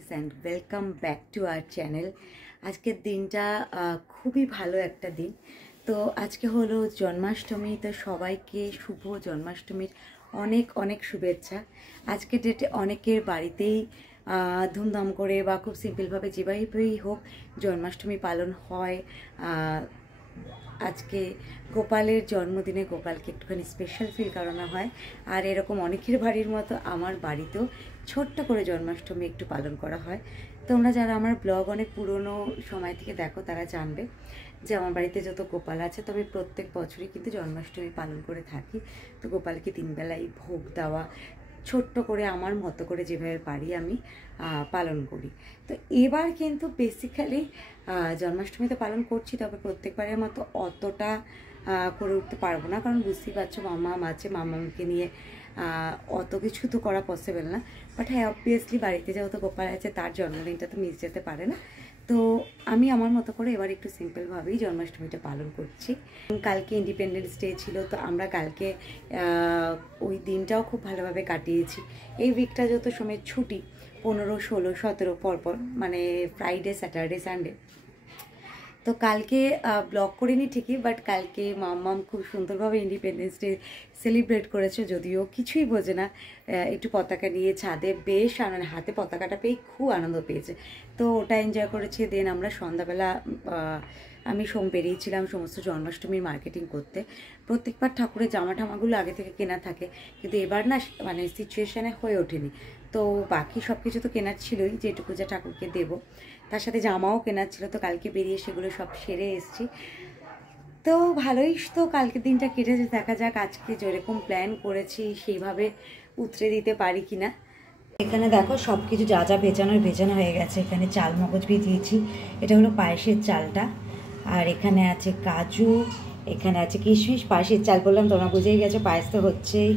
Blessings and welcome back to our channel. আজকের দিনটা খুবই ভালো একটা দিন। তো আজকে হলো জন্মাষ্টমী, তো সবাইকে শুভ জন্মাষ্টমীর অনেক অনেক শুভেচ্ছা। আজকের ডেটে অনেকের বাড়িতেই ধুমধাম করে বা খুব সিম্পলভাবে যেভাবেই হোক জন্মাষ্টমী পালন হয়। আজকে গোপালের জন্মদিনে গোপালকে একটুখানি স্পেশাল ফিল করানো হয়। আর এরকম অনেকের বাড়ির মতো আমার বাড়িতেও ছোট্ট করে জন্মাষ্টমী একটু পালন করা হয়। তোমরা যারা আমার ব্লগ অনেক পুরনো সময় থেকে দেখো তারা জানবে যে আমার বাড়িতে যত গোপাল আছে, তবে প্রত্যেক বছরই কিন্তু জন্মাষ্টমী পালন করে থাকি। তো গোপালকে 3 বেলাই ভোগ দেওয়া, ছোট্ট করে আমার মতো করে যেভাবে পারি আমি পালন করি। তো এবার কিন্তু বেসিক্যালি জন্মাষ্টমী তো পালন করছি, তবে প্রত্যেকবারের মতো অতটা করে উঠতে পারবো না, কারণ বুঝতেই পারছো মামা আছে, মামাকে নিয়ে অত কিছু তো করা পসিবল না। বাট হ্যাঁ, অবভিয়াসলি বাড়িতে যেহেতু গোপাল আছে তার জন্মদিনটা তো মিস যেতে পারে না। তো আমি আমার মতো করে এবার একটু সিম্পলভাবেই জন্মাষ্টমীটা পালন করছি। কালকে ইন্ডিপেন্ডেন্স ডে ছিল, তো আমরা কালকে ওই দিনটাও খুব ভালোভাবে কাটিয়েছি। এই উইকটা যত সময় ছুটি 15, 16, 17 পরপর, মানে ফ্রাইডে, স্যাটারডে, সানডে। তো কালকে ব্লগ করিনি ঠিকই, বাট কালকে মাম্মাম খুব সুন্দরভাবে ইন্ডিপেন্ডেন্স ডে সেলিব্রেট করেছে, যদিও কিছুই বোঝে না। একটু পতাকা নিয়ে ছাদে বেশ হাতে পতাকাটা পেয়ে খুব আনন্দ পেয়েছে, তো ওটা এনজয় করেছে। দেন আমরা সন্ধ্যাবেলা আমি বেরিয়েছিলাম সমস্ত জন্মাষ্টমীর মার্কেটিং করতে। প্রত্যেকবার ঠাকুরের জামা ঠামাগুলো আগে থেকে কেনা থাকে, কিন্তু এবার না মানে সিচুয়েশানে হয়ে ওঠেনি। তো বাকি সব কিছু তো কেনার ছিলই, যেটুকু যা ঠাকুরকে দেবো, তার সাথে জামাও কেনার ছিল। তো কালকে বেরিয়ে সেগুলো সব সেরে এসেছি। তো ভালোই তো কালকের দিনটা কেটেছে, দেখা যাক আজকে যেরকম প্ল্যান করেছি সেইভাবে উতরে দিতে পারি কিনা। এখানে দেখো সব কিছু যা যা ভেজানো হয়ে গেছে। এখানে চাল মগজ ভিজিয়েছি, এটা হলো পায়েসের চালটা। আর এখানে আছে কাজু, এখানে আছে কিশমিশ। পায়েসের চাল বললাম, তোমরা বুঝেই গেছো পায়েস তো হচ্ছেই।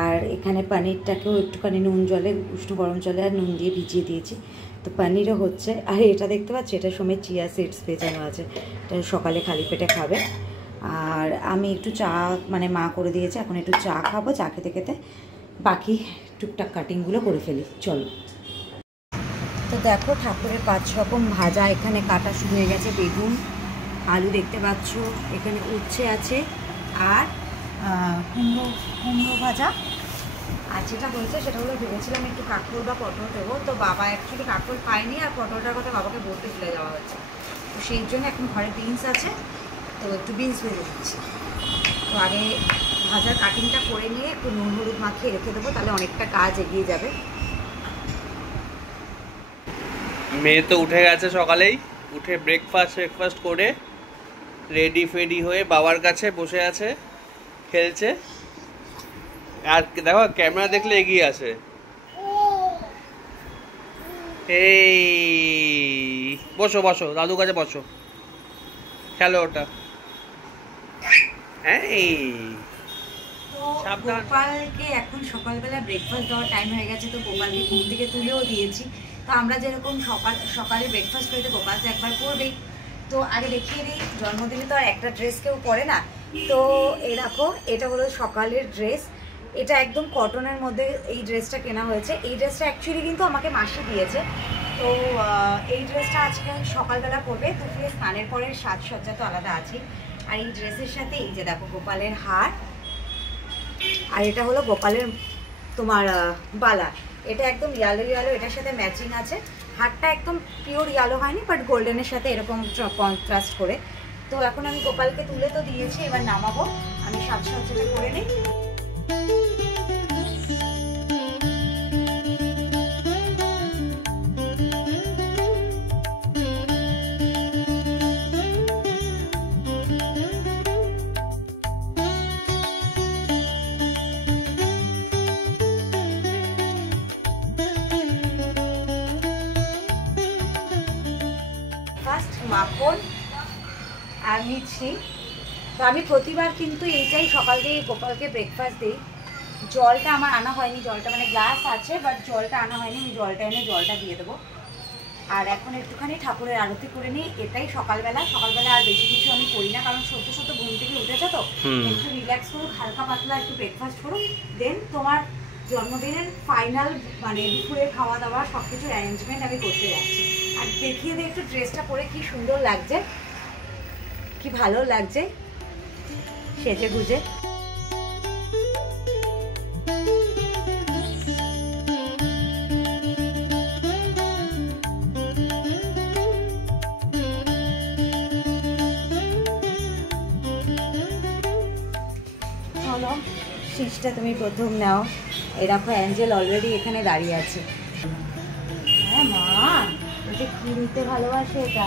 আর এখানে পনিরটাকেও একটুখানি নুন জলে, উষ্ণ গরম জলে আর নুন দিয়ে ভিজিয়ে দিয়েছি, তো পনিরও হচ্ছে। আর এটা দেখতে পাচ্ছি, এটার সময় চিয়া সিডস ভেজানো আছে, এটা সকালে খালি পেটে খাবে। আর আমি একটু চা, মানে মা করে দিয়েছে, এখন একটু চা খাবো। চা খেতে খেতে বাকি টুকটাক কাটিংগুলো করে ফেলি, চলো। তো দেখো ঠাকুরের 5 রকম ভাজা এখানে কাটা শুরু হয়ে গেছে। বেগুন, আলু দেখতে পাচ্ছ, এখানে উচ্ছে আছে, আর কুমড়ো ভাজা। আর যেটা হয়েছে সেটা হলো, ভেবেছিলাম একটু কাঁকরোল বা পটল দেবো, তো বাবা অ্যাকচুয়ালি কাঁকরোল খায়নি, আর পটলটার কথা বাবাকে বলতে ভুলে যাওয়া হচ্ছে। তো সেই জন্য এখন ঘরে বিনস আছে, তো একটু বিনস ভেজে দিচ্ছি। তো আগে ভাজার কাটিংটা করে নিয়ে একটু নুন হলুদ মাখিয়ে রেখে দেবো, তাহলে অনেকটা কাজ এগিয়ে যাবে। মেয়ে তো উঠে গেছে সকালেই, উঠে ব্রেকফাস্ট করে রেডি হয়ে বাবার কাছে বসে আছে, খেলছে। আর দেখো ক্যামেরা দেখলে এগিয়ে আসে। এই বসো বসো, দাদু কাছে বসো, খেলো ওটা। গোপালকে এখন সকালবেলা ব্রেকফাস্ট দেওয়ার টাইম হয়ে গেছে, তো গোপালকে ঘুম থেকে তুলেও দিয়েছি। তো আমরা যেরকম সকালে ব্রেকফাস্ট করে, তো গোপাল তো একবার পরবেই। তো আগে দেখিয়ে দিই, জন্মদিনে তো আর একটা ড্রেস কেউ পরে না। তো এই দেখো, এটা হলো সকালের ড্রেস। এটা একদম কটনের মধ্যে এই ড্রেসটা কেনা হয়েছে। এই ড্রেসটা অ্যাকচুয়ালি কিন্তু আমাকে মাসি দিয়েছে। তো এই ড্রেসটা আজকে সকালবেলা পরবে। তো ফিরে স্নানের পরের সাজসজ্জা তো আলাদা আছে। আর এই ড্রেসের সাথে এই যে দেখো গোপালের হার, আর এটা হলো গোপালের তোমার বালা। এটা একদম ইয়ালো, এটার সাথে ম্যাচিং আছে। হারটা একদম পিওর ইয়ালো হয়নি, বাট গোল্ডেনের সাথে এরকম কন্ট্রাস্ট করে। তো এখন আমি গোপালকে তুলে তো দিয়েছি, এবার নামাবো। আমি সাজসজ্জাটা করে নিই। মাখন আর মিছরি। তো আমি প্রতিবার কিন্তু এইটাই সকাল দিয়ে গোপালকে ব্রেকফাস্ট দিই। জলটা আমার আনা হয়নি, জলটা মানে গ্লাস আছে, বাট জলটা আনা হয়নি। আমি জলটা এনে জলটা দিয়ে দেবো। আর এখন একটুখানি ঠাকুরের আরতি করে নিই, এটাই সকালবেলা। আর বেশি কিছু আমি করি না, কারণ সত্য ঘুম থেকে উঠেছে, তো একটু রিল্যাক্স করুক, হালকা পাতলা একটু ব্রেকফাস্ট করুক, দেন তোমার জন্মদিনের ফাইনাল মানে দুপুরের খাওয়া দাওয়া সব কিছুর অ্যারেঞ্জমেন্ট আমি করতে যাচ্ছি। আর দেখিয়ে দিয়ে একটু ড্রেসটা পরে কি সুন্দর লাগছে, কি ভালো লাগছে সেজে গুজে। চলো শীষটা তুমি প্রথম নাও। এই দেখো অ্যাঞ্জেল অলরেডি এখানে দাঁড়িয়ে আছে। হ্যাঁ মা, ওই যে কি নিতে ভালোবাসে এটা।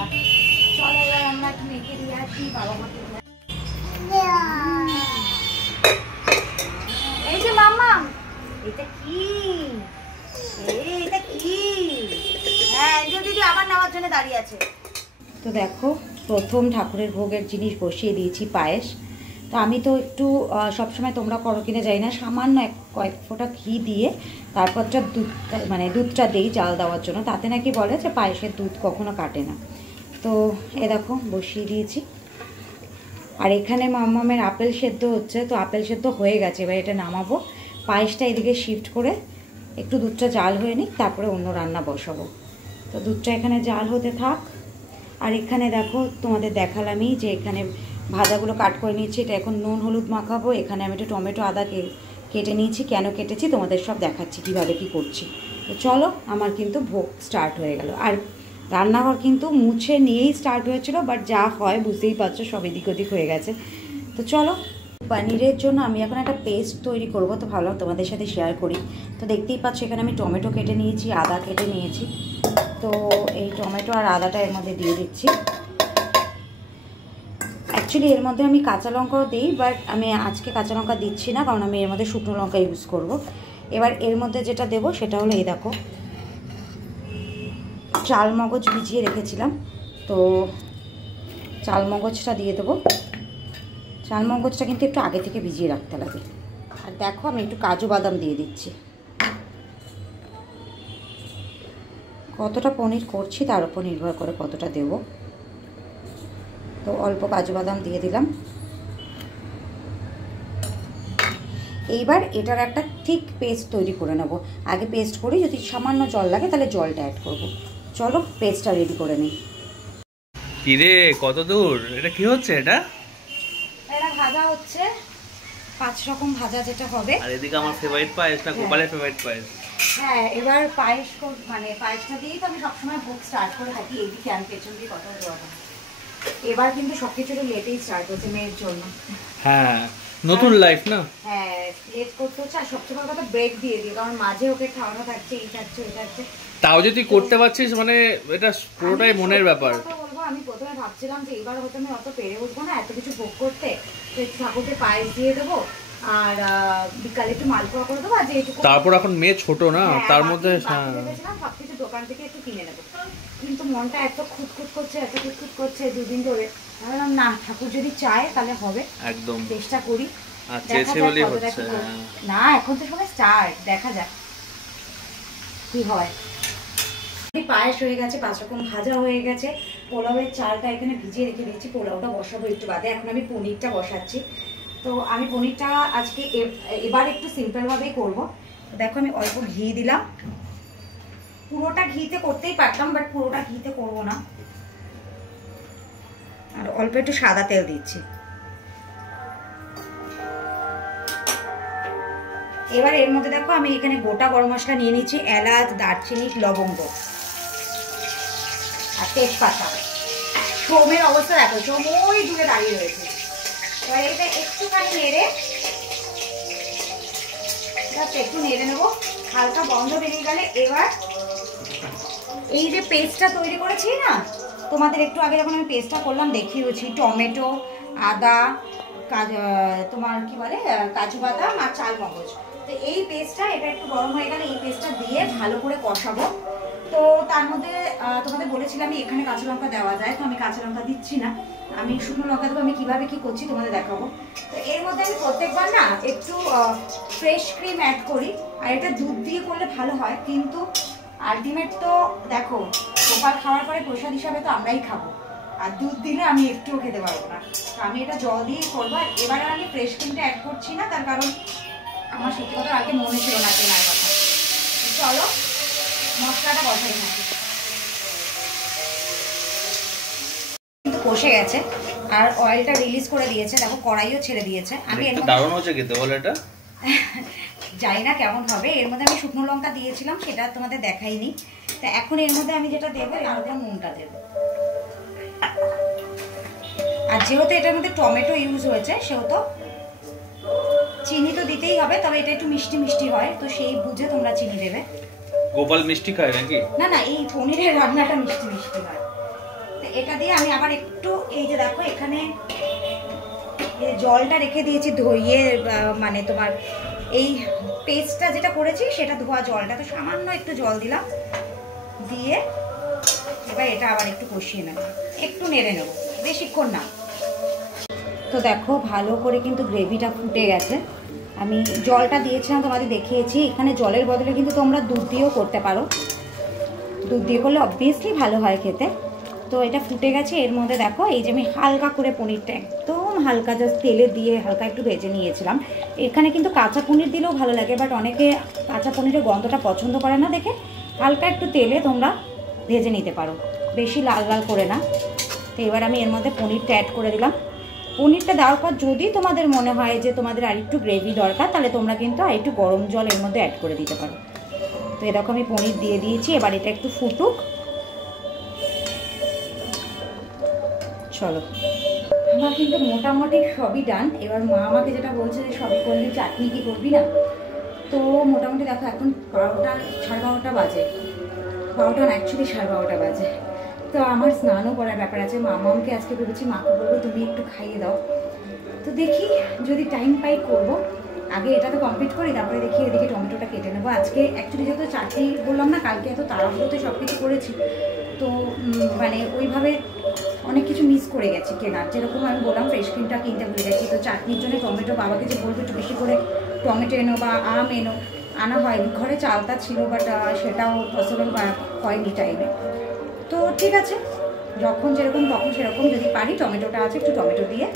চলো এবার আমরা একটু মেখে দিয়ে আসি বাবা মাকে। এই যে মাম্মা, এটা কি? এটা কি? হ্যাঁ অ্যাঞ্জেল দিদি আবার নেওয়ার জন্য দাঁড়িয়ে আছে। তো দেখো প্রথম ঠাকুরের ভোগের জিনিস বসিয়ে দিয়েছি পায়েস। তো আমি তো একটু সবসময় তোমরা করো কিনা যাই না, সামান্য কয়েক ফোঁটা ঘি দিয়ে তারপরটা দুধটা দিই জাল দেওয়ার জন্য, তাতে নাকি বলে যে পায়েসের দুধ কখনো কাটে না। তো এ দেখো বসিয়ে দিয়েছি। আর এখানে মাম্মামের আপেল সেদ্ধ হচ্ছে, তো আপেল সেদ্ধ হয়ে গেছে, এবার এটা নামাবো। পায়েসটা এদিকে শিফট করে একটু দুধটা জাল হয়ে নিই, তারপরে অন্য রান্না বসাবো। তো দুধটা এখানে জাল হতে থাক। আর এখানে দেখো তোমাদের দেখালামই যে এখানে ভাজাগুলো কাট করে নিয়েছি, এটা এখন নুন হলুদ মাখাবো। এখানে আমি একটু টমেটো আদা কেটে নিয়েছি, কেন কেটেছি তোমাদের সব দেখাচ্ছি কীভাবে কী করছি। তো চলো আমার কিন্তু ভোগ স্টার্ট হয়ে গেল। আর রান্নাঘর কিন্তু মুছে নিয়েই স্টার্ট হয়েছিল, বাট যা হয় বুঝতেই পারছো সব এদিক ওদিক হয়ে গেছে। তো চলো পনিরের জন্য আমি এখন একটা পেস্ট তৈরি করব, তো ভাবলাম তোমাদের সাথে শেয়ার করি। তো দেখতেই পাচ্ছ এখানে আমি টমেটো কেটে নিয়েছি, আদা কেটে নিয়েছি। তো এই টমেটো আর আদাটা এর মধ্যে দিয়ে দিচ্ছি। অ্যাকচুয়ালি এর মধ্যে আমি কাঁচা লঙ্কাও দিই, বাট আমি আজকে কাঁচা লঙ্কা দিচ্ছি না, কারণ আমি এর মধ্যে শুকনো লঙ্কা ইউজ করব। এবার এর মধ্যে যেটা দেবো সেটা হলো এই দেখো চাল মগজ ভিজিয়ে রেখেছিলাম, তো চাল মগজটা দিয়ে দেবো। চাল মগজটা কিন্তু একটু আগে থেকে ভিজিয়ে রাখতে লাগে। আর দেখো আমি একটু কাজু বাদাম দিয়ে দিচ্ছি। কতটা পনির করছি তার উপর নির্ভর করে কতটা দেব। তো অল্প কাজু বাদাম দিয়ে দিলাম। এইবার এটার একটা ঠিক পেস্ট তৈরি করে নেব। আগে পেস্ট করি, যদি সামান্য জল লাগে তাহলে জলটা অ্যাড করব। চলো পেস্টটা রেডি করে নিই। কি রে কত দূর? এটা কি হচ্ছে? এটা ভাজা হচ্ছে, 5 রকম ভাজা যেটা হবে। আর এদিকে আমার ফেভারিট পায়েস, না গোপালের ফেভারিট পায়েস। হ্যাঁ এবার পায়েস পায়েসটা দিয়েই তো আমি সবসময় ভোগ স্টার্ট করে থাকি। এইদিকে আমি পেছন দিয়ে কথা বলবো। এবার কিন্তু সবকিছু একটু লেটেই স্টার্ট হচ্ছে মেয়ের জন্য। হ্যাঁ নতুন লাইফ না। হ্যাঁ লেট করতে হচ্ছে। আর সবচেয়ে বড় কথা ব্রেক দিয়ে দিই, কারণ মাঝে ওকে খাওয়ানো থাকছে, এই থাকছে ওই থাকছে। তাও যদি করতে পারছিস মানে এটা পুরোটাই মনের ব্যাপার। বলবো আমি প্রথমে ভাবছিলাম যে এবার হয়তো আমি অত পেরে উঠবো না এত কিছু ভোগ করতে, তো ঠাকুরকে পায়েস দিয়ে দেবো আর বিকালে একটু মালপোয়া করে দেবো। আর যেটুকু তারপর এখন মেয়ে ছোট না, তার মধ্যে সবকিছু দোকান থেকে একটু কিনে নেবো। কিন্তু মনটা এত খুঁতখুত করছে 2 দিন ধরে। ভাবলাম না, ঠাকুর যদি চায় তাহলে হবে, একদম চেষ্টা করি। না এখন তো সবাই স্টার্ট, দেখা যাক কি হয়। পায়েস হয়ে গেছে, 5 রকম ভাজা হয়ে গেছে। পোলাওয়ের চালটা এখানে ভিজিয়ে রেখে দিয়েছি, পোলাওটা বসাবো একটু বাদে। এখন আমি পনিরটা বসাচ্ছি। তো আমি পনিরটা আজকে এবার একটু সিম্পলভাবেই করবো। দেখো আমি অল্প ঘি দিলাম, পুরোটা ঘিতে করতেই পারতাম, বাট পুরোটা ঘিতে করবো না। আর অল্প একটু সাদা তেল দিচ্ছি। এবার এর মধ্যে দেখো আমি এখানে গোটা গরম মশলা নিয়ে নিচ্ছি, এলাচ, দারচিনি, লবঙ্গ আর তেজপাতা। সোমের অবস্থা দেখো, সোম ওই দূরে দাঁড়িয়ে রয়েছে। এবার এটা একটুখানি নেড়ে একটু নেড়ে নেবো, হালকা গন্ধ বেরিয়ে গেলে এবার এই যে পেস্টটা তৈরি করেছি না, তোমাদের একটু আগে যখন আমি পেস্টটা করলাম দেখিয়েছি, টমেটো, আদা, তোমার কি বলে কাজু বাদাম আর চাল মগজ। তো এই পেস্টটা এটা একটু গরম হয়ে গেলে এই পেস্টটা দিয়ে ভালো করে কষাবো। তো তার মধ্যে তোমাদের বলেছিলাম এখানে কাঁচা লঙ্কা দেওয়া যায়, তো আমি কাঁচা লঙ্কা দিচ্ছি না, আমি শুকনো লঙ্কা দেবো। আমি কিভাবে কি করছি তোমাদের দেখাবো। তো এর মধ্যে আমি প্রত্যেকবার না একটু ফ্রেশ ক্রিম অ্যাড করি, আর এটা দুধ দিয়ে করলে ভালো হয়, কিন্তু আলটিমেট তো দেখো গোপাল খাওয়ার পরে প্রসাদ হিসাবে তো আমরাই খাবো, আর দুধ দিলে আমি একটুও খেতে পারবো না। তো আমি এটা জল দিয়েই করবো। আর এবারে আমি ফ্রেশ ক্রিমটা অ্যাড করছি না, তার কারণ আমার সত্যি কথা আগে মনে ছিল না কেনার কথা। চলো মশলাটা বসাই থাকি। কিন্তু কষে গেছে আর অয়েলটা রিলিজ করে দিয়েছে, দেখো কড়াইও ছেড়ে দিয়েছে। আমি এর মধ্যে দারুণ হচ্ছে খেতে বল এটা, জানি না কেমন হবে। এর মধ্যে আমি শুকনো লঙ্কা দিয়েছিলাম, সেটা তোমাদের দেখাইনি। তা এখন এর মধ্যে আমি যেটা দেবো এর মধ্যে নুনটা দেবো। আর যেহেতু এটার মধ্যে টমেটো ইউজ হয়েছে সেহেতু চিনি তো দিতেই হবে, তবে এটা একটু মিষ্টি মিষ্টি হয়, তো সেই বুঝে তোমরা চিনি দেবে। গোপাল মিষ্টি খায় নাকি? না না, এই পনিরের রান্নাটা মিষ্টি মিষ্টি হয়। তো এটা দিয়ে আমি আবার একটু, এই যে দেখো এখানে জলটা রেখে দিয়েছি ধুইয়ে, মানে তোমার এই পেস্টটা যেটা করেছি সেটা ধোয়া জলটা, তো সামান্য একটু জল দিলাম, দিয়ে এবার এটা আবার একটু কষিয়ে নেব, একটু নেড়ে নেব, বেশিক্ষণ না। তো দেখো ভালো করে কিন্তু গ্রেভিটা ফুটে গেছে। আমি জলটা দিয়েছিলাম তোমাদের দেখিয়েছি। এখানে জলের বদলে কিন্তু তোমরা দুধ দিয়েও করতে পারো, দুধ দিয়ে করলে অবভিয়াসলি ভালো হয় খেতে। তো এটা ফুটে গেছে। এর মধ্যে দেখো এই যে আমি হালকা করে পনিরটা একদম হালকা জাস্ট তেলে দিয়ে হালকা একটু ভেজে নিয়েছিলাম। এখানে কিন্তু কাঁচা পনির দিলেও ভালো লাগে, বাট অনেকে কাঁচা পনিরের গন্ধটা পছন্দ করে না দেখে হালকা একটু তেলে তোমরা ভেজে নিতে পারো, বেশি লাল লাল করে না। তো এবার আমি এর মধ্যে পনিরটা অ্যাড করে দিলাম। পনিরটা দেওয়ার পর যদি তোমাদের মনে হয় যে তোমাদের আরেকটু গ্রেভি দরকার, তাহলে তোমরা কিন্তু আরেকটু গরম জল এর মধ্যে অ্যাড করে দিতে পারো। তো এরকম আমি পনির দিয়ে দিয়েছি, এবার এটা একটু ফুটুক। চলো, আমার কিন্তু মোটামুটি সবই ডান। এবার মা আমাকে যেটা বলছে যে সবই করলে চাটনি কি করবি না, তো মোটামুটি দেখো এখন 12টা, 12:30 বাজে। 12টা না, অ্যাকচুয়ালি 12:30 বাজে। তো আমার স্নানও করার ব্যাপার আছে। মামাকে আজকে ভেবেছি মাকে বলবো তুমি একটু খাইয়ে দাও। তো দেখি যদি টাইম পাই করবো। আগে এটা তো কমপ্লিট করি, তারপরে দেখি এদিকে টমেটোটা কেটে নেবো। আজকে অ্যাকচুয়ালি যেহেতু চাটনি বললাম না, কালকে এত তাড়াহুড়োতে সব কিছু করেছি, তো মানে ওইভাবে অনেক কিছু মিস করে গেছি কেনার। যেরকম আমি বললাম ফ্রেশ ক্রিমটা কিনতে ভুলে গেছি। তো চাটনির জন্য টমেটো, বাবাকে যে বলবো একটু বেশি করে টমেটো এনো বা আম এনো, আনা হয়নি। ঘরে চালতা ছিল, বাট সেটাও পসিবল হয়নি টাইমে। তো ঠিক আছে, যখন যেরকম তখন সেরকম, যদি পারি টমেটোটা আছে একটু টমেটো দিয়ে,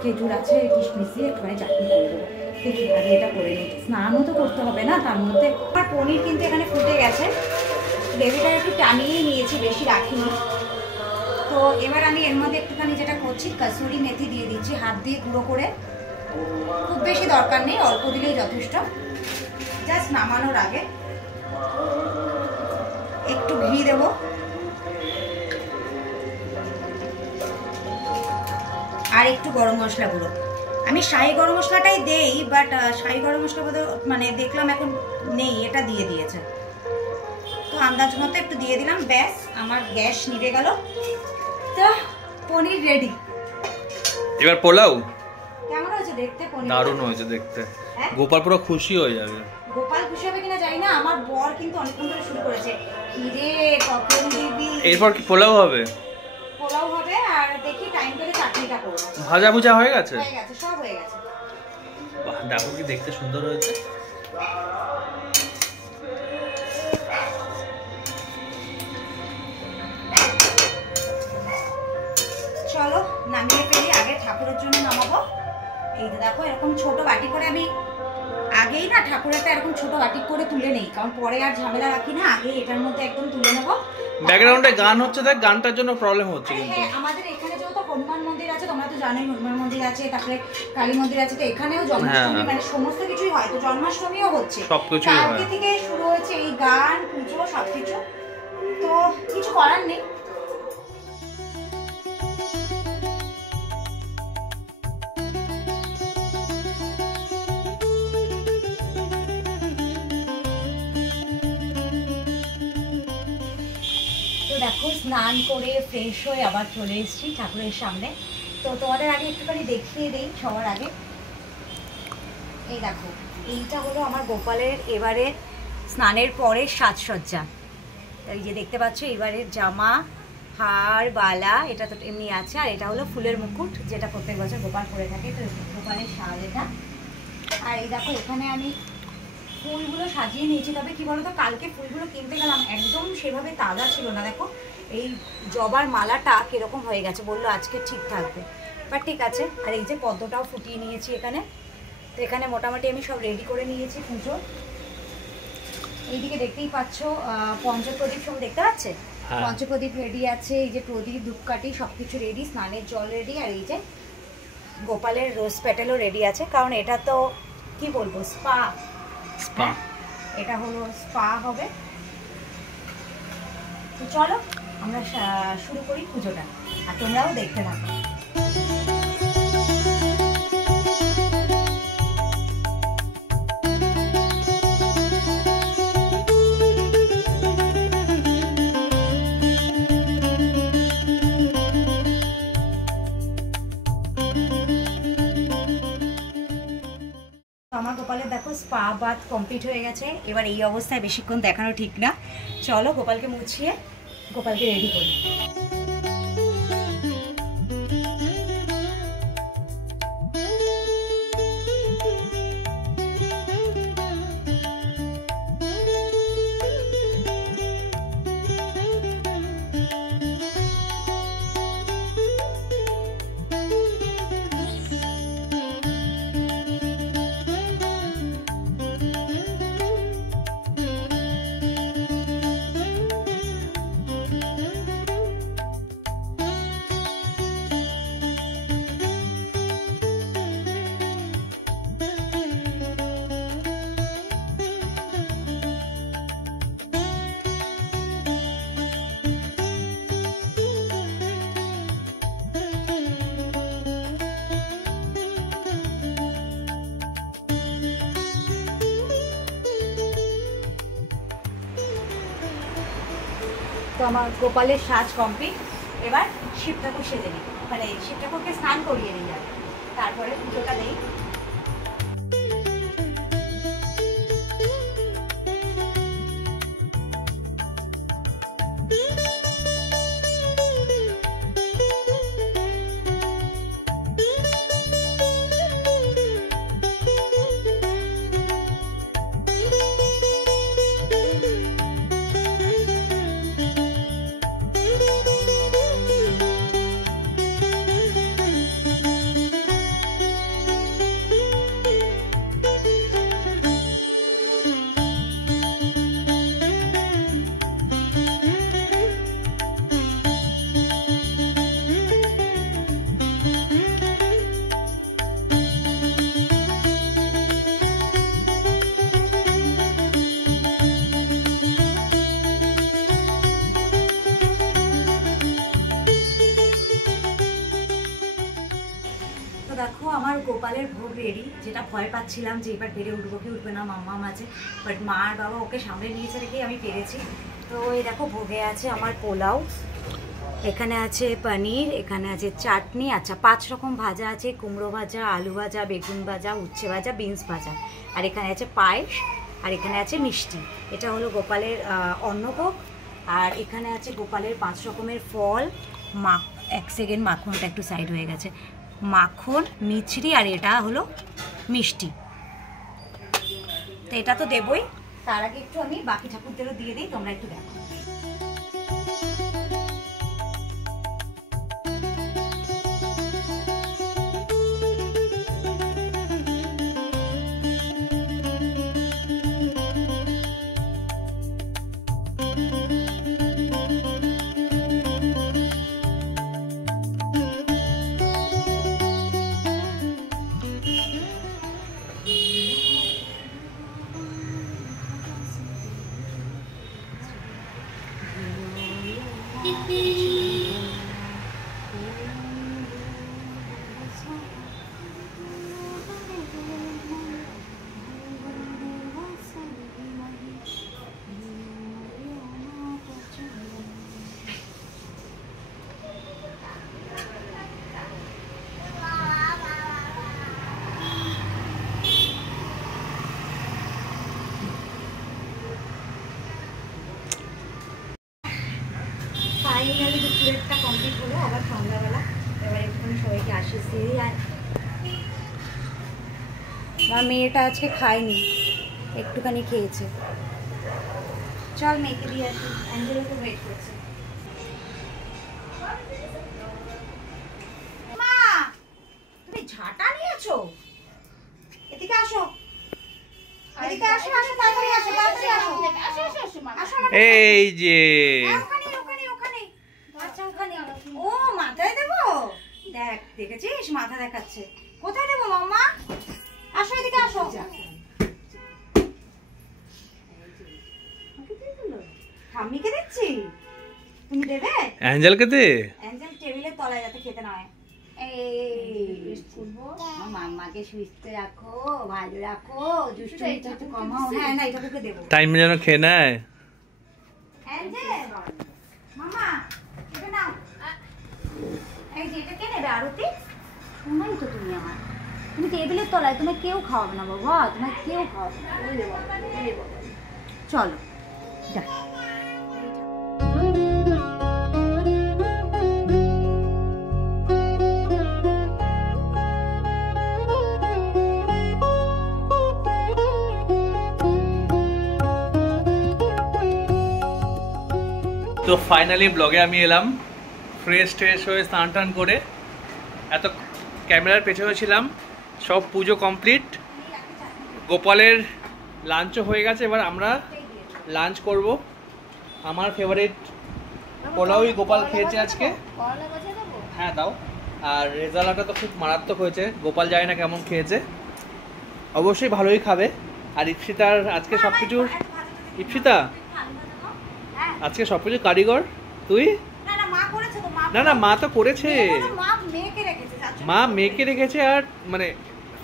খেজুর আছে কিশমিশ দিয়ে একটুখানি চাটনি করে দেবো। দেখি আগে এটা করে নিই, স্নানও তো করতে হবে না তার মধ্যে। আমার পনির কিন্তু এখানে ফুটে গেছে, গ্রেভিটা একটু টানিয়ে নিয়েছি, বেশি রাখিনি। তো এবার আমি এর মধ্যে একটুখানি যেটা করছি, কাসুরি মেথি দিয়ে দিচ্ছি হাত দিয়ে গুঁড়ো করে। খুব বেশি দরকার নেই, অল্প দিলেই যথেষ্ট। জাস্ট নামানোর আগে একটু ঘি দেব, আর একটু গরম মশলা গুঁড়ো। আমি শাহি গরম মশলাটাই দেই, বাট শাহি গরম মশলা বোধ মানে দেখলাম এখন নেই, এটা দিয়ে দিয়েছে। তো আন্দাজ মতো একটু দিয়ে দিলাম, ব্যাস আমার গ্যাস নিভে গেল। তো পনির রেডি। এবার পোলাও কেমন হয়েছে দেখতে? পনির দারুণ হয়েছে দেখতে, গোপাল পুরো খুশি হয়ে যাবে। গোপাল খুশি হবে কিনা জানি না, আমার বর কিন্তু অনেকক্ষণ ধরে শুরু করেছে, কিরে কখন দিবি। এরপর কি পোলাও হবে? পোলাও হবে, আর দেখি টাইম পেলে চাটনিটা করব। ভাজা ভুজা হয়ে গেছে? হয়ে গেছে, সব হয়ে গেছে। বাহ, দেখো কি দেখতে সুন্দর হয়েছে। চলো নামিয়ে ফেলি, আগে ঠাকুরের জন্য নামাবো। এই যে দেখো এরকম ছোট বাটি করে আমি আগেই না ঠাকুরেরটা এরকম ছোট বাটি করে তুলে নেই, কারণ পরে আর ঝামেলা রাখি না, আগে এটার মধ্যে একদম তুলে নেবো। ব্যাকগ্রাউন্ডে গান হচ্ছে, দেখ গানটার জন্য প্রবলেম হচ্ছে কিন্তু। হ্যাঁ, আমাদের এখানে যেহেতু হনুমান মন্দির আছে, তোমরা তো জানোই হনুমান মন্দির আছে, তারপরে কালী মন্দির আছে, তো এখানেও জন্মাষ্টমী মানে সমস্ত কিছুই হয়, তো জন্মাষ্টমীও হচ্ছে, সবকিছুই হয়। কালকে থেকে শুরু হয়েছে এই গান পুজো সবকিছু, তো কিছু করার নেই। দেখো স্নান করে ফ্রেশ হয়ে আবার চলে এসেছি ঠাকুরের সামনে। তো তোমাদের আগে একটুখানি দেখিয়ে দিই সবার আগে। এই দেখো, এইটা হলো আমার গোপালের এবারের স্নানের পরে সাজসজ্জা। এই যে দেখতে পাচ্ছ, এবারের জামা, হার, বালা এটা তো এমনি আছে, আর এটা হলো ফুলের মুকুট, যেটা প্রত্যেক বছর গোপাল করে থাকে। তো গোপালের সাজ এটা। আর এই দেখো এখানে আমি ফুলগুলো সাজিয়ে নিয়েছি, তবে কি বলতো কালকে ফুলগুলো কিনতে গেলাম একদম সেভাবে তাজা ছিল না। দেখো এই জবার মালাটা কিরকম হয়ে গেছে, বললো আজকে ঠিক থাকবে, বাট ঠিক আছে। আর এই যে পদ্মটাও ফুটিয়ে নিয়েছি এখানে, তো এখানে মোটামুটি আমি সব রেডি করে নিয়েছি পুজো। এইদিকে দেখতেই পাচ্ছ পঞ্চপ্রদীপ সব দেখতে পাচ্ছে, পঞ্চপ্রদীপ রেডি আছে, এই যে প্রদীপ ধূপকাঠি সব কিছু রেডি, স্নানের জল রেডি, আর এই যে গোপালের রোজ পেটেলও রেডি আছে, কারণ এটা তো কি বলবো স্পা, এটা হলো স্পা হবে। তো চলো আমরা শুরু করি পুজোটা, আর তোমরাও দেখতে থাকো। আমার গোপালের দেখো স্পা বাথ কমপ্লিট হয়ে গেছে। এবার এই অবস্থায় বেশিক্ষণ দেখানো ঠিক না, চলো গোপালকে মুছিয়ে গোপালকে রেডি করি। তো আমার গোপালের সাজ কমপ্লিট, এবার শিব ঠাকুর সেজে নিই, মানে শিব ঠাকুরকে স্নান করিয়ে নিই, আর তারপরে পুজোটা নেই। দেখো আমার গোপালের ভোগ রেডি, যেটা ভয় পাচ্ছিলাম যে এবার পেরে উঠবো কি উঠবে না মাম্মা মাঝে, বাট মা আর বাবা ওকে সামনে নিয়েছে রেখেই আমি পেরেছি। তো এই দেখো ভোগে আছে আমার পোলাও, এখানে আছে পনির, এখানে আছে চাটনি, আচ্ছা 5 রকম ভাজা আছে, কুমড়ো ভাজা, আলু ভাজা, বেগুন ভাজা, উচ্ছে ভাজা, বিনস ভাজা, আর এখানে আছে পায়েস, আর এখানে আছে মিষ্টি। এটা হলো গোপালের অন্নভোগ। আর এখানে আছে গোপালের 5 রকমের ফল, এক সেকেন্ড মাখনটা একটু সাইড হয়ে গেছে, মাখন, মিছরি, আর এটা হলো মিষ্টি। তো এটা তো দেবই, তার আগে একটু আমি বাকি ঠাকুরদেরও দিয়ে দিই, তোমরা একটু দেখো। ফাইনালি দুপুরেরটা কমপ্লিট হলো, আবার সন্ধ্যাবেলা। এবার একটুখানি সবাইকে আশিস দিয়ে আর আমার মেয়েটা আজকে খায়নি, একটুখানি খেয়েছে। চল মেয়েকে দিয়ে আসি, অ্যাঞ্জেলো তো ওয়েট করছে। মা তুমি ঝাঁটা নিয়েছো? এদিকে এই যে আচ্ছা ওখানে ও মাথায় দেবো দেখ দেখেছিস মাথা দেখাচ্ছে কোথায় দেবো মাম্মা আসো এদিকে আসো ঠাম্মিকে দিচ্ছি তুমি দেবে অ্যাঞ্জেলকে দে অ্যাঞ্জেল টেবিলের তলায় যাতে খেতে না হয় মাম্মাকে সুস্থ রাখো ভালো রাখো দুষ্টুমিটা একটু কমাও হ্যাঁ না এটা তোকে দেবো টাইম যেন খেয়ে নেয় অ্যাঞ্জেল মাম্মা এটা নাও এই যে এটা কে নেবে আরতি তোমারই তো তুমি আমার তুমি টেবিলের তলায় তোমায় কেউ খাওয়াবে না বাবা তোমায় কেউ খাওয়াবে না চলো যা তো ফাইনালি ব্লগে আমি এলাম ফ্রেশ হয়ে স্নান টান করে এত ক্যামেরার পেছনে ছিলাম সব পুজো কমপ্লিট গোপালের লাঞ্চও হয়ে গেছে এবার আমরা লাঞ্চ করব আমার ফেভারিট পোলাওই গোপাল খেয়েছে আজকে হ্যাঁ দাও আর রেজাল্টটা তো খুব মারাত্মক হয়েছে গোপাল জানে না কেমন খেয়েছে অবশ্যই ভালোই খাবে আর ইপসিতার আজকে সব কিছুর ইপসিতা আজকে সবকিছু কারিগর তুই না না মা তো করেছে মা মেয়েকে রেখেছে আর মানে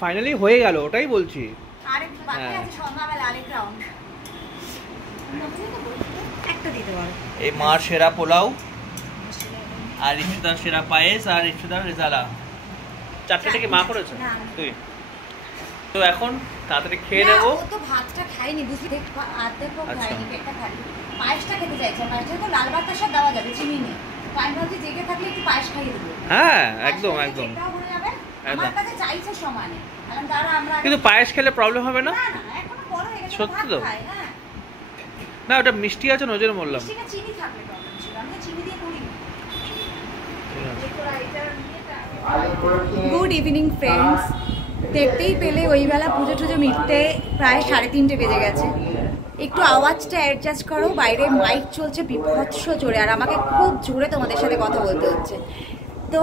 ফাইনালি হয়ে গেল ওটাই বলছি এই মার সেরা পোলাও আর ইপসিতার সেরা পায়েস আর ইপসিতার রেজালা চারটে থেকে মা করেছে তুই তো এখন তাড়াতাড়ি খেয়ে নেবো তো ভাতটা খাইনি বুঝলি খাইনি পেটটা খালি পায়েসটা খেতে চাইছে পায়েসটা তো লাল ভাতের সাথে দেওয়া যাবে চিনি নেই আমি ভাবছি জেগে থাকলে একটু পায়েস খাইয়ে দেবো হ্যাঁ একদম একদম আমার কাছে চাইছে সমানে আমরা কিন্তু পায়েস খেলে প্রবলেম হবে না না এখনো বড় হয়ে গেছে সত্যি তো না ওটা মিষ্টি আছে না ওই জন্য বললাম মিষ্টিটা চিনি থাকলে প্রবলেম ছিল আমি চিনি দিয়ে করি গুড ইভিনিং ফ্রেন্ডস দেখতেই পেলে ওই বেলা পুজো টুজো মিটতে প্রায় 3:30 বেজে গেছে একটু আওয়াজটা অ্যাডজাস্ট করো বাইরে মাইক চলছে বিভৎস জোরে আর আমাকে খুব জোরে তোমাদের সাথে কথা বলতে হচ্ছে তো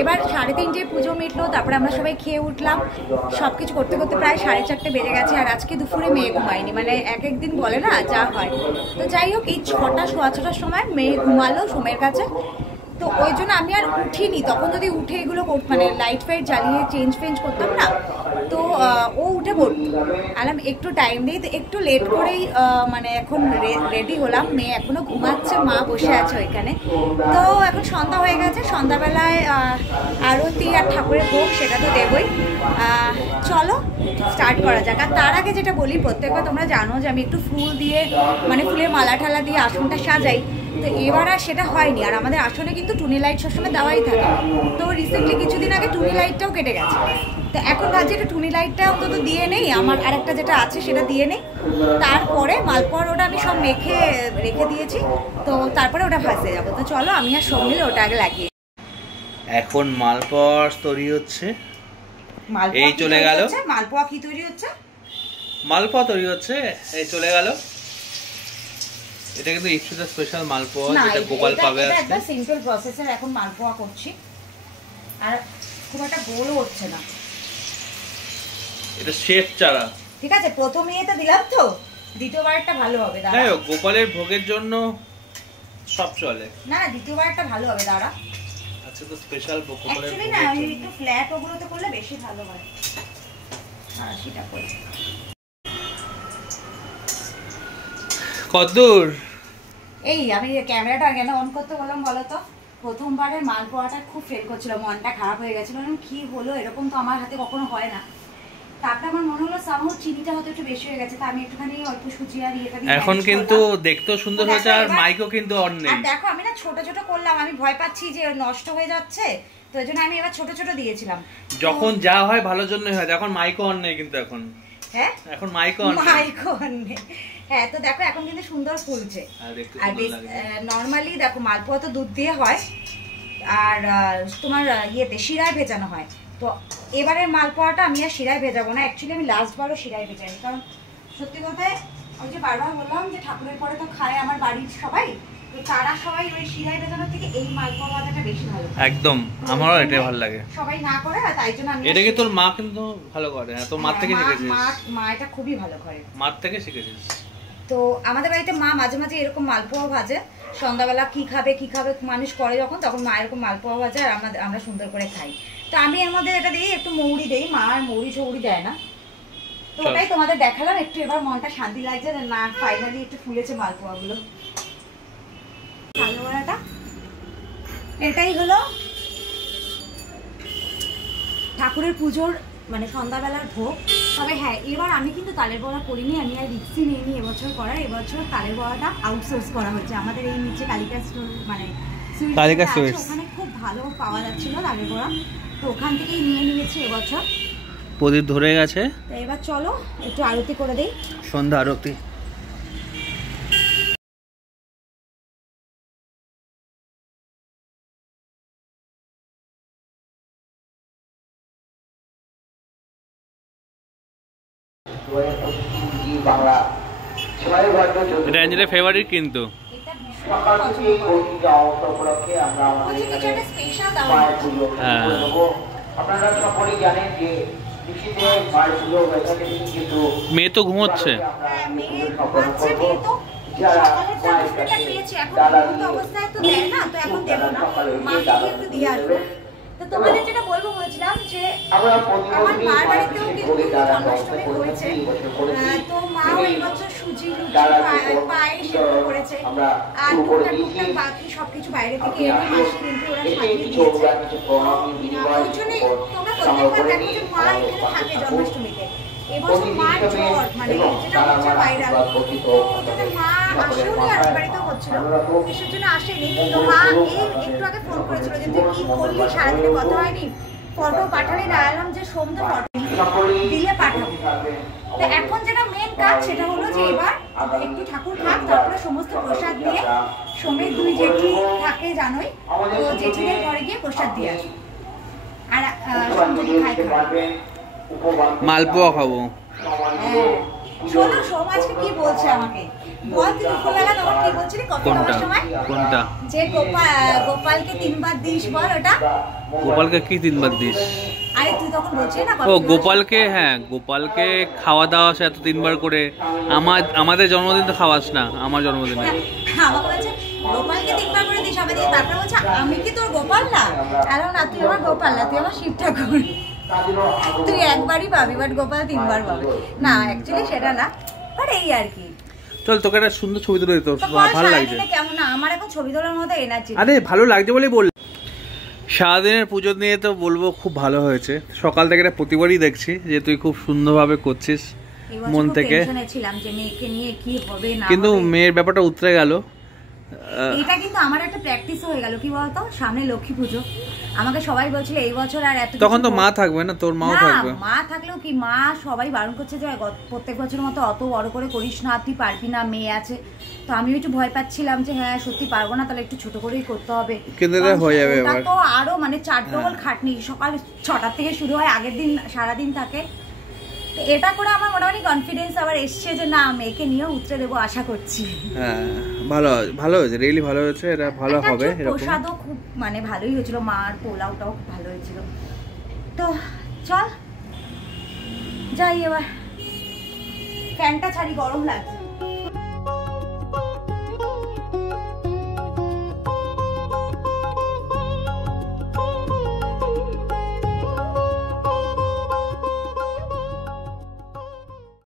এবার 3:30 পুজো মিটলো তারপরে আমরা সবাই খেয়ে উঠলাম সব কিছু করতে করতে প্রায় 4:30 বেজে গেছে আর আজকে দুপুরে মেয়ে ঘুমায়নি মানে এক একদিন বলে না যা হয় তো যাই হোক এই 6টা সোয়া 6টার সময় মেয়ে ঘুমালো সোমের কাছে তো ওই জন্য আমি আর উঠিনি তখন যদি উঠে এগুলো মানে লাইট ফাইট জ্বালিয়ে চেঞ্জ করতাম না তো ও উঠে পড়তো আলাম একটু টাইম দিই তো একটু লেট করেই মানে এখন রেডি হলাম মেয়ে এখনও ঘুমাচ্ছে মা বসে আছে ওইখানে তো এখন সন্ধ্যা হয়ে গেছে সন্ধ্যাবেলায় আরতি আর ঠাকুরের ভোগ সেটা তো দেবই চলো স্টার্ট করা যাক আর তার আগে যেটা বলি প্রত্যেকবার তোমরা জানো যে আমি একটু ফুল দিয়ে মানে ফুলের মালা ঠালা দিয়ে আসনটা সাজাই তো এবার আর সেটা হয়নি আর আমাদের আসনে কিন্তু টুনি লাইট সবসময় দেওয়াই থাকে তো রিসেন্টলি কিছুদিন আগে টুনি লাইটটাও কেটে গেছে তো এখন ভাবছি একটা টুনি লাইটটা অন্তত দিয়ে নেই আমার আরেকটা যেটা আছে সেটা দিয়ে নেই তারপরে মালপোয়ার ওটা আমি সব মেখে রেখে দিয়েছি তো তারপরে ওটা ভাজতে যাবো তো চলো আমি আর সব মিলে ওটা আগে লাগিয়ে এখন মালপোয়া তৈরি হচ্ছে এই চলে গেল মালপোয়া কি তৈরি হচ্ছে মালপোয়া তৈরি হচ্ছে এই চলে গেল এটা কিন্তু ইপসিতা স্পেশাল মালপোয়া যেটা গোপাল পাবে আজকে এটা সিম্পল প্রসেসে এখন মালপোয়া করছি আর খুব একটা গোলও হচ্ছে না এটা শেফ চারা ঠিক আছে প্রথম ইয়েটা দিলাম তো দ্বিতীয়বারটা ভালো হবে দাঁড়া হ্যাঁ গোপালের ভোগের জন্য সব চলে না দ্বিতীয়বারটা ভালো হবে দাঁড়া আচ্ছা তো স্পেশাল গোপালের অ্যাকচুয়ালি না একটু ফ্ল্যাট ওগুলোতে করলে বেশি ভালো হয় আর সেটা করি কতদূর এই আমি ক্যামেরাটা কেন অন করতে বললাম বলো তো প্রথমবারের মালপোয়াটা খুব ফেল করছিল মনটা খারাপ হয়ে গেছিল কি হলো এরকম তো আমার হাতে কখনো হয় না তারপরে আমার মনে হলো সামহ চিনিটা হয়তো একটু বেশি হয়ে গেছে তা আমি একটুখানি অল্প সুজি আর ইয়েটা দিয়ে এখন কিন্তু দেখতেও সুন্দর হয়েছে আর মাইকও কিন্তু অন নেই আর দেখো আমি না ছোট ছোট করলাম আমি ভয় পাচ্ছি যে নষ্ট হয়ে যাচ্ছে তো এজন্য আমি এবার ছোট ছোট দিয়েছিলাম যখন যা হয় ভালোর জন্যই হয় এখন মাইকও অন নেই কিন্তু এখন হ্যাঁ এখন মাইকও অন নেই হ্যাঁ তো দেখো এখন কিন্তু সুন্দর ফুলছে আর নরমালি দেখো মালপোয়া তো দুধ দিয়ে হয় আর তোমার ইয়েতে শিরায় ভেজানো হয় তো এবারের মালপোয়াটা আমি আর শিরায় ভেজাবো না অ্যাকচুয়ালি আমি লাস্টবারও শিরায় ভেজাইনি কারণ সত্যি কথা ওই যে বারবার বললাম যে ঠাকুরের পরে তো খায় আমার বাড়ির সবাই, তো তারা সবাই ওই শিরায় ভেজানোর থেকে এই মালপোয়া ভাজাটা বেশি ভালো। একদম আমারও এটাই ভালো লাগে। সবাই না করে আর তাই জন্য আমি এটা কি তোর মা কিন্তু ভালো করে? হ্যাঁ, তোর মার থেকে শিখেছিস? মা এটা খুবই ভালো করে, মার থেকে শিখেছিস। তো আমাদের বাড়িতে মা মাঝে মাঝে এরকম মালপোয়া ভাজে, সন্ধ্যাবেলা কি খাবে মানুষ করে যখন, তখন মা এরকম মালপোয়া ভাজে আর আমরা সুন্দর করে খাই। তো আমি এর মধ্যে এটা দিই একটু মৌরি দেই, মা আর মৌরি চৌরি দেয় না, তো ওটাই তোমাদের দেখালাম একটু। এবার মনটা শান্তি লাগছে যে না ফাইনালি একটু ফুলেছে মালপোয়াগুলো। আলু বড়াটা এটাই হলো ঠাকুরের পুজোর মানে সন্ধ্যাবেলার ভোগ। তবে হ্যাঁ, এবার আমি কিন্তু তালের বড়া করিনি, আমি আর রিক্সি নিইনি এবছর করার। এবছর তালের বড়াটা আউটসোর্স করা হচ্ছে আমাদের এই নিচে কালিকা স্টোর, মানে ওখানে খুব ভালো পাওয়া যাচ্ছিল তালের বড়া, তো ওখান থেকেই নিয়ে নিয়েছি এবছর। প্রদীপ ধরে গেছে, তো এবার চলো একটু আরতি করে দিই, সন্ধ্যা আরতি। এটা অ্যাঞ্জেলের ফেভারিট কিন্তু। মেয়ে তো ঘুমোচ্ছে। তো তোমাদের যেটা বলবো বলছিলাম যে আমার মার বাড়িতেও কিন্তু জন্মাষ্টমী হয়েছে, তো মাও এই বছর সুজি পায়েস করেছে আর টুকটাক বাকি সবকিছু বাইরে থেকে এনে মাসি কিন্তু ওরা সাজিয়ে দিয়েছে। ওই জন্য তোমরা প্রত্যেকবার দেখো যে মা এখানে থাকে জন্মাষ্টমীতে। এবছর মার জ্বর মানে যেটা হচ্ছে ভাইরাল, তো মা আসেওনি আর ওই বাড়িতেও হচ্ছিল, সেটার জন্য আসেনি। তো মা এই একটু আগে ফোন করেছিল যে তুই কি করলি, সারাদিনে কথা হয়নি, ফটো পাঠালে না, এলাম যে সোমদা ফটো দিলে পাঠাবো। তো এখন যেটা মেন কাজ সেটা হলো যে এবার একটু ঠাকুর খাক, তারপরে সমস্ত প্রসাদ দিয়ে সোমের দুই জেঠি থাকে জানোই, তো জেঠিদের ঘরে গিয়ে প্রসাদ দিয়ে আসবো আর সোম যদি খাই খাবে, মালপোয়া খাবো। শোনো সোম আজকে কি বলছে আমাকে বল, তুই দুপুরবেলা তখন কি বলছিলি কফি খাওয়ার সময়? কোনটা? যে গোপালকে 3 বার দিস, বল ওটা। গোপালকে কি 3 বার দিস? আরে তুই তখন বলছিস না ও গোপালকে, হ্যাঁ গোপালকে খাওয়া দাওয়া সে এত 3 বার করে। আমাদের জন্মদিন তো খাওয়াস না, আমার জন্মদিনে। আমাকে বলছে গোপালকে 3 বার করে দিস আমাদের, তারপরে বলছে আমি কি তোর গোপাল না? আরে না, তুই আমার গোপাল না, তুই আমার শিব ঠাকুর, তুই একবারই পাবি, বাট গোপাল 3 বার পাবে না। অ্যাকচুয়ালি সেটা না, বাট এই আর কি। চল তোকে একটা সুন্দর ছবি তুলে দিতে, ভালো লাগছে। কেমন না আমার এখন ছবি তোলার মতো এনার্জি। আরে ভালো লাগছে বলেই বল। সারাদিনের পুজো নিয়ে তো বলবো খুব ভালো হয়েছে। সকাল থেকে এটা প্রতিবারই দেখছি যে তুই খুব সুন্দরভাবে করছিস মন থেকে, কিন্তু মেয়ের ব্যাপারটা উতরে গেল। এটা কিন্তু আমার একটা প্র্যাকটিস হয়ে গেল, কি বলতো সামনে লক্ষ্মী পুজো, আমাকে সবাই বলছিল এই বছর আর এত, তখন তো মা থাকবে না, তোর মাও থাকবে। মা থাকলেও কি, মা সবাই বারণ করছে যে প্রত্যেক বছরের মতো অত বড় করে করিস না, তুই পারবি না, মেয়ে আছে। তো আমি একটু ভয় পাচ্ছিলাম যে হ্যাঁ সত্যি পারবো না, তাহলে একটু ছোট করেই করতে হবে। কিন্তু এটা হয়ে যাবে এবার, তো আরো মানে 4 ডবল খাটনি, সকাল 6টা থেকে শুরু হয়, আগের দিন সারাদিন থাকে। এটা করে আমার মোটামুটি কনফিডেন্স আবার এসছে যে না মেয়েকে নিয়েও উতরে দেবো আশা করছি। হ্যাঁ ভালো ভালো হয়েছে, রিয়েলি ভালো হয়েছে, এটা ভালো হবে। প্রসাদও খুব মানে ভালোই হয়েছিল, মার পোলাওটাও খুব ভালো হয়েছিল। তো চল যাই এবার, ফ্যানটা ছাড়ি, গরম লাগছে।